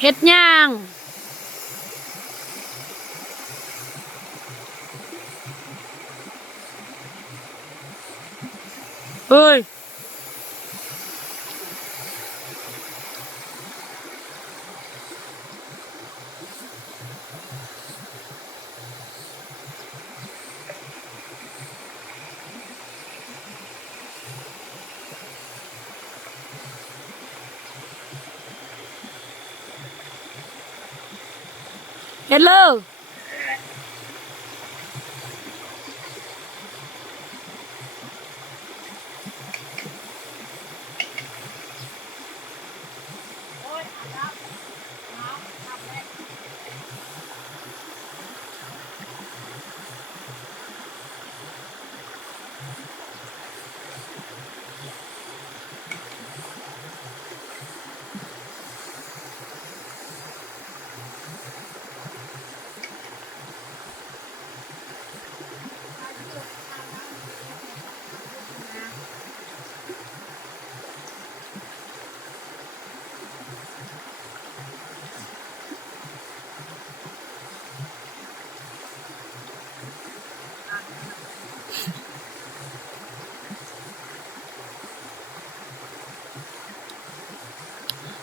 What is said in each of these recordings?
เฮ็ดย่างเฮ้ยเฮ็ดเลย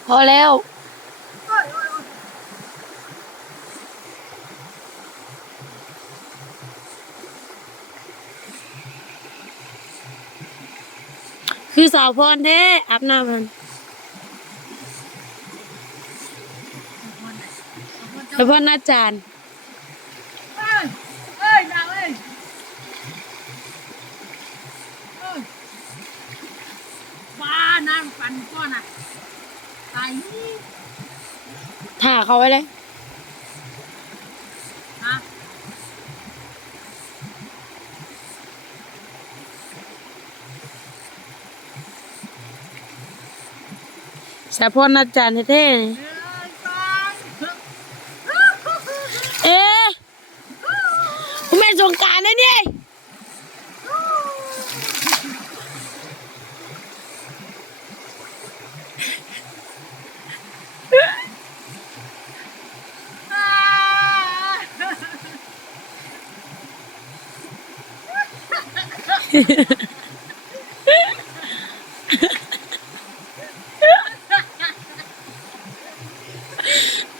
พอแล้วคือสาวพรเด้อาบน้ำมันแล้วพ่ออาจารย์ดาวบ้าน้ำฟันก้อนอ่ะตายถ่าเขาไว้เลยฮะสาวพรอาจารย์เท่ๆเอ๊ะผมเป็นสงกรานต์นะเนี่ย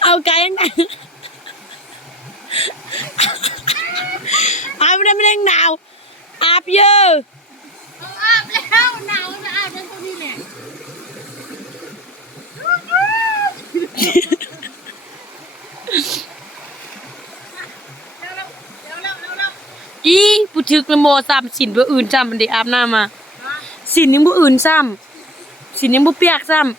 เอาไกลยังไงอาบไม่ได้หนาวอาบเยอะอาบแล้วหนาวจะอาบแล้วตัวนี้แหละอีผู้ชึกละโมซ้ำสินผู้อื่นซ้ำมันได้อาบน้ำมาสินยังผู้อื่นซ้ำสินยังผู้เปียกซ้ำ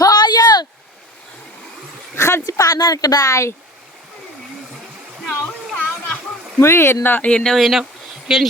พอเยอะคันสิปานนั่นก็ได้หนาวไม่เห็นเนาะเห็นเดียวเห็น